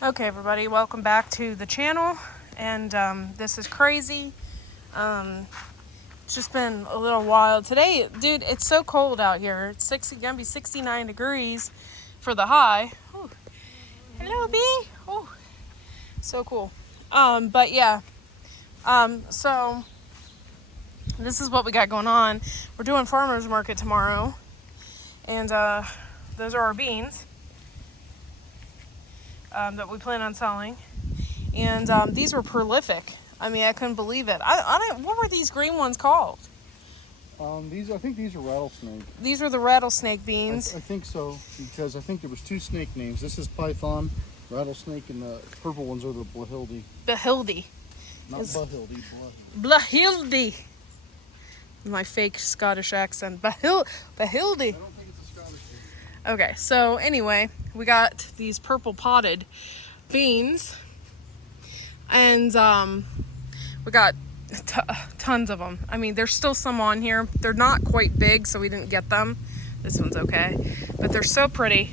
Okay, everybody, welcome back to the channel. And this is crazy. It's just been a little wild today, dude. It's so cold out here. It's gonna be 69 degrees for the high. Ooh. Hello, bee. Oh, so cool. But yeah. So this is what we got going on. We're doing farmers market tomorrow, and those are our beans that we plan on selling. And these were prolific. I mean, I couldn't believe it. I don't. What were these green ones called? I think these are rattlesnake. These were the rattlesnake beans. I think so, because I think there was two snake names. This is python, rattlesnake, and the purple ones are the blahildy. Bahildi. Not blahildy, Blahildi. My fake Scottish accent. Bahildi. I don't think it's a Scottish name. Okay, so anyway, we got these purple potted beans, and we got tons of them. I mean, there's still some on here. They're not quite big, so we didn't get them. This one's okay, but they're so pretty.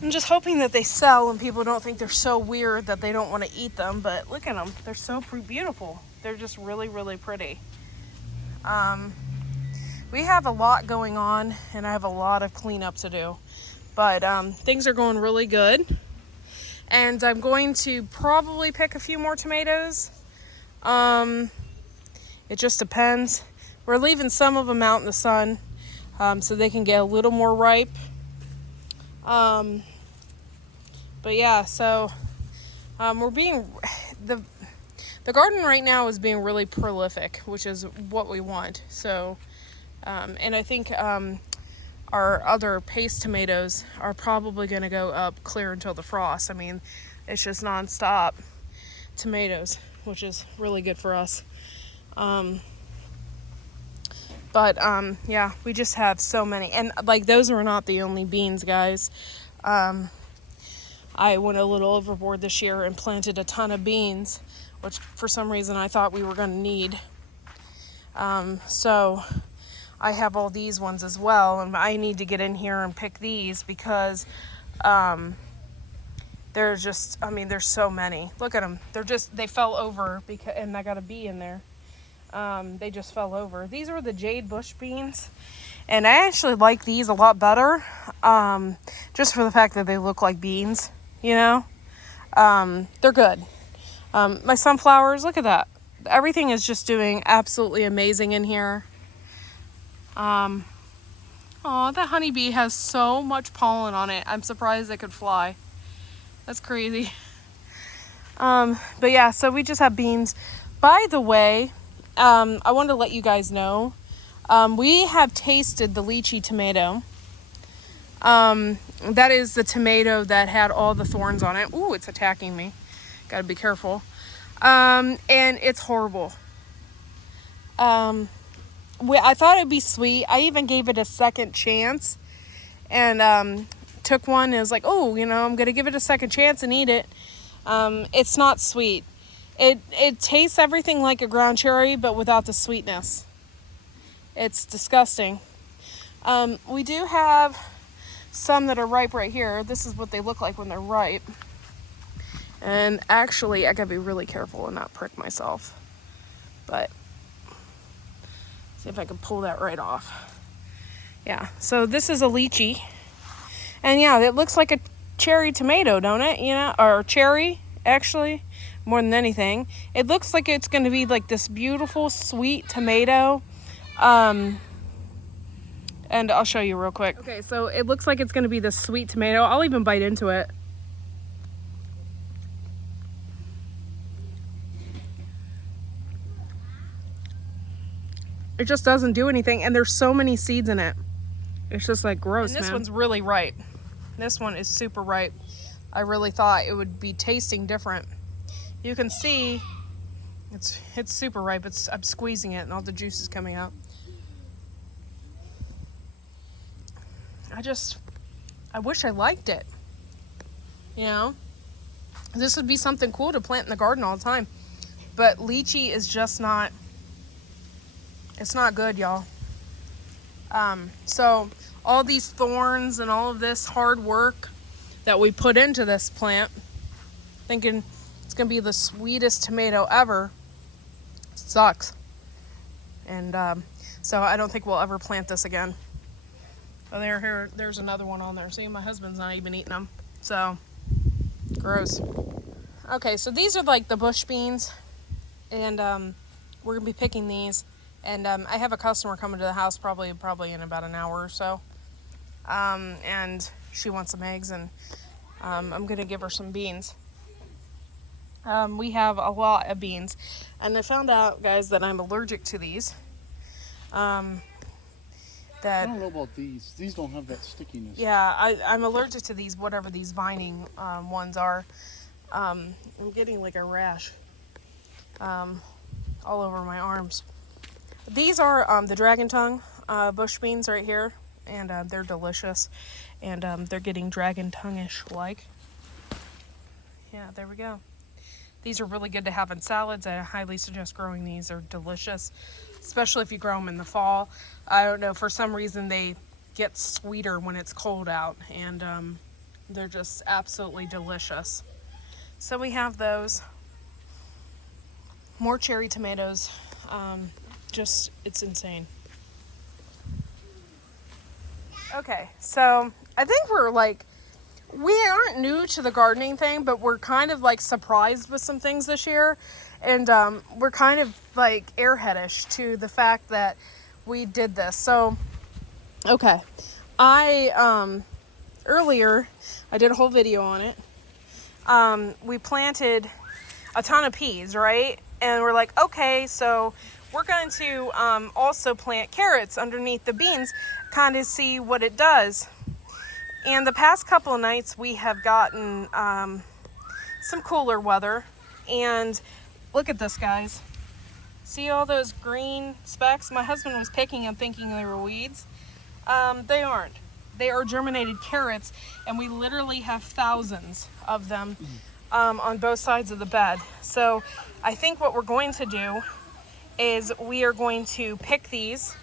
I'm just hoping that they sell and people don't think they're so weird that they don't want to eat them. But look at them. They're so beautiful. They're just really, really pretty. We have a lot going on, and I have a lot of cleanup to do. But things are going really good. And I'm going to probably pick a few more tomatoes. It just depends. We're leaving some of them out in the sun so they can get a little more ripe. But yeah, so we're being the garden right now is being really prolific, which is what we want. So and I think our other paste tomatoes are probably going to go up clear until the frost. I mean, it's just nonstop tomatoes, which is really good for us. Yeah, we just have so many. And like, those are not the only beans, guys. I went a little overboard this year and planted a ton of beans, which for some reason I thought we were going to need. So I have all these ones as well, and I need to get in here and pick these because there's just, I mean, there's so many. Look at them. They fell over and I got a bee in there. They just fell over. These are the jade bush beans, and I actually like these a lot better, just for the fact that they look like beans, you know. They're good. My sunflowers, look at that. Everything is just doing absolutely amazing in here. Oh, that honeybee has so much pollen on it. I'm surprised it could fly. That's crazy. But yeah, so we just have beans. By the way, I wanted to let you guys know, we have tasted the lychee tomato. That is the tomato that had all the thorns on it. Ooh, it's attacking me. Gotta be careful. And it's horrible. I thought it'd be sweet. I even gave it a second chance, and took one and was like, oh, I'm gonna give it a second chance and eat it. It's not sweet. It tastes everything like a ground cherry, but without the sweetness. It's disgusting. We do have some that are ripe right here. This is what they look like when they're ripe. And actually, I gotta be really careful and not prick myself. But see if I can pull that right off. Yeah, so this is a lychee. And yeah, it looks like a cherry tomato, don't it? Or cherry, actually, more than anything. It looks like it's going to be like this beautiful, sweet tomato. And I'll show you real quick. Okay, so it looks like it's going to be this sweet tomato. I'll even bite into it. It just doesn't do anything, and there's so many seeds in it. It's just like gross, and this one's really ripe. This one is super ripe. I really thought it would be tasting different. You can see it's super ripe. I'm squeezing it and all the juice is coming out. I wish I liked it. This would be something cool to plant in the garden all the time. But lychee is just not, it's not good, y'all. So all these thorns and all of this hard work that we put into this plant thinking it's gonna be the sweetest tomato ever. Sucks. And so I don't think we'll ever plant this again. Oh, there's another one on there. See, my husband's not even eating them. So, gross. Okay, so these are like the bush beans. And we're going to be picking these. And I have a customer coming to the house probably in about an hour or so. And she wants some eggs, and I'm going to give her some beans. We have a lot of beans. And I found out, guys, that I'm allergic to these. I don't know about these. These don't have that stickiness. Yeah, I'm allergic to these, whatever these vining ones are. I'm getting like a rash all over my arms. These are the dragon tongue bush beans right here, and they're delicious, and they're getting dragon tongue-ish like. Yeah, there we go. These are really good to have in salads. I highly suggest growing these. They're delicious, especially if you grow them in the fall. I don't know, for some reason they get sweeter when it's cold out, and they're just absolutely delicious. So we have those. More cherry tomatoes. Just, it's insane. Okay, so I think we aren't new to the gardening thing, but we're kind of like surprised with some things this year. And we're kind of like airheadish to the fact that we did this. So, okay. Earlier, I did a whole video on it. We planted a ton of peas, right? And we're like, okay, so we're going to also plant carrots underneath the beans, kind of see what it does. And the past couple of nights, we have gotten some cooler weather. And look at this, guys. See all those green specks? My husband was picking them thinking they were weeds. They aren't. They are germinated carrots, and we literally have thousands of them on both sides of the bed. So I think what we're going to do is we are going to pick these.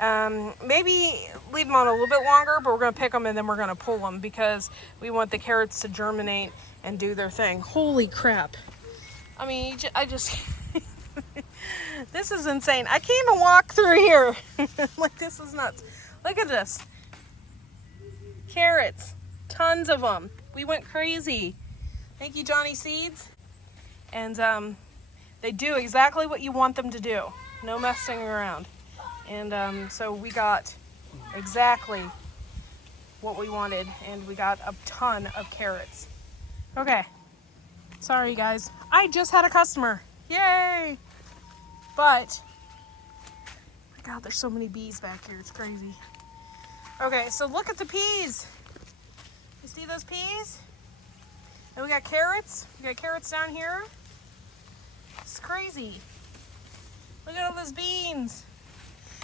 Maybe leave them on a little bit longer, but we're going to pick them and then we're going to pull them because we want the carrots to germinate and do their thing. Holy crap. I mean, I just... This is insane. I can't even walk through here. Like, this is nuts. Look at this. Carrots. Tons of them. We went crazy. Thank you, Johnny Seeds. And they do exactly what you want them to do. No messing around. And so we got exactly what we wanted, and we got a ton of carrots. Okay. Sorry, guys. I just had a customer. Yay! But, my God, there's so many bees back here. It's crazy. Okay, so look at the peas. You see those peas? And we got carrots. We got carrots down here. It's crazy. Look at all those beans.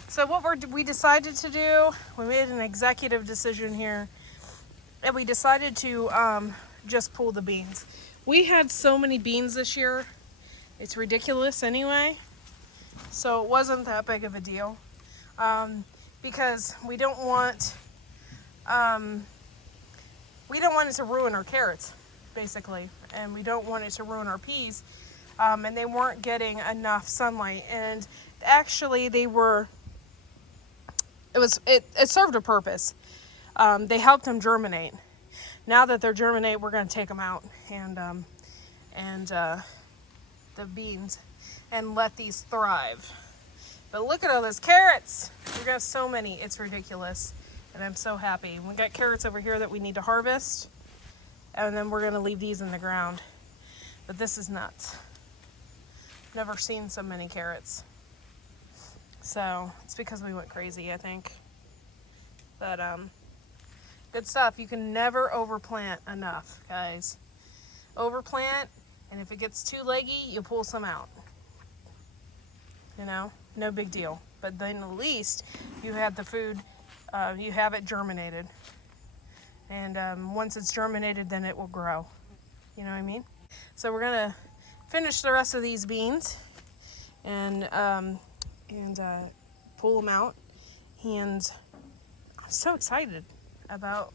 So what we decided to do, we made an executive decision here, and we decided to just pull the beans. We had so many beans this year, it's ridiculous anyway, so it wasn't that big of a deal, because we don't want it to ruin our carrots, basically, and we don't want it to ruin our peas, and they weren't getting enough sunlight, and actually they were... It served a purpose. They helped them germinate. Now that they're germinate, we're going to take them out and the beans and let these thrive. But look at all those carrots. We got so many. It's ridiculous. And I'm so happy. We got carrots over here that we need to harvest. And then we're going to leave these in the ground. But this is nuts. Never seen so many carrots. So it's because we went crazy, I think. But good stuff. You can never overplant enough, guys. Overplant, and if it gets too leggy, you pull some out. You know, no big deal. But then at least you have the food, you have it germinated. And once it's germinated, then it will grow. You know what I mean? So we're gonna finish the rest of these beans and pull them out. And I'm so excited about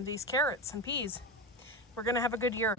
these carrots and peas. We're gonna have a good year.